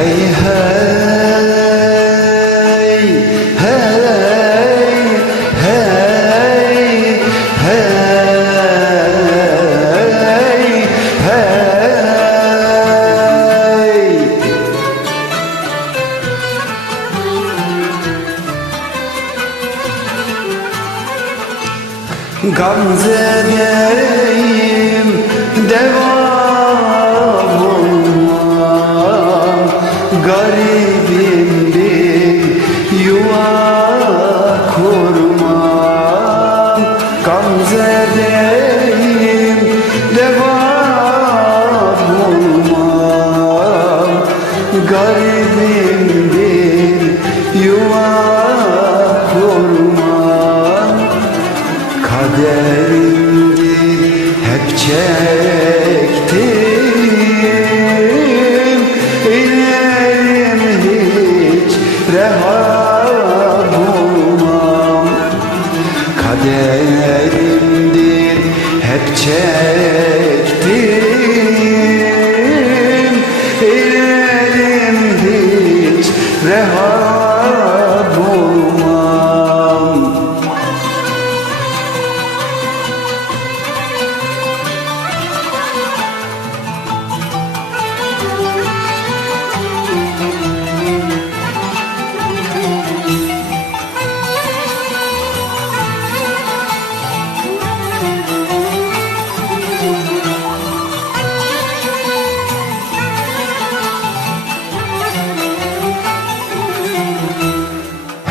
Hey Gamze'deyim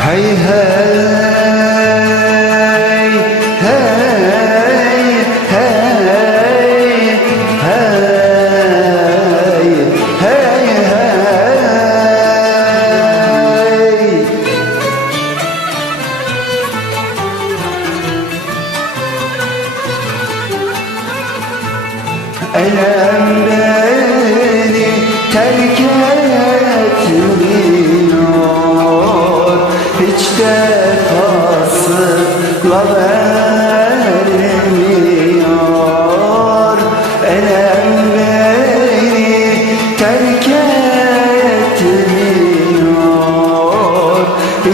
Hey hey hey hey hey hey hey. Elem beni terk etmiyor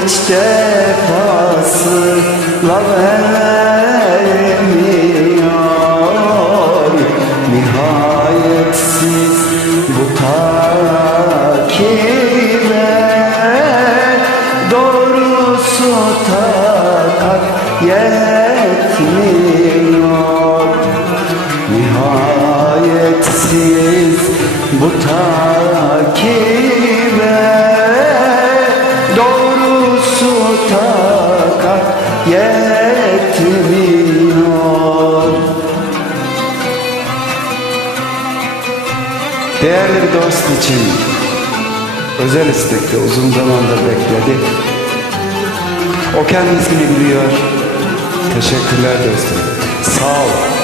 Hiç defasıyla vermiyor Takat yetmiyor Değerli bir dost için özel istekte uzun zamandır bekledi. O kendisini biliyor. Teşekkürler dostum. Sağ ol.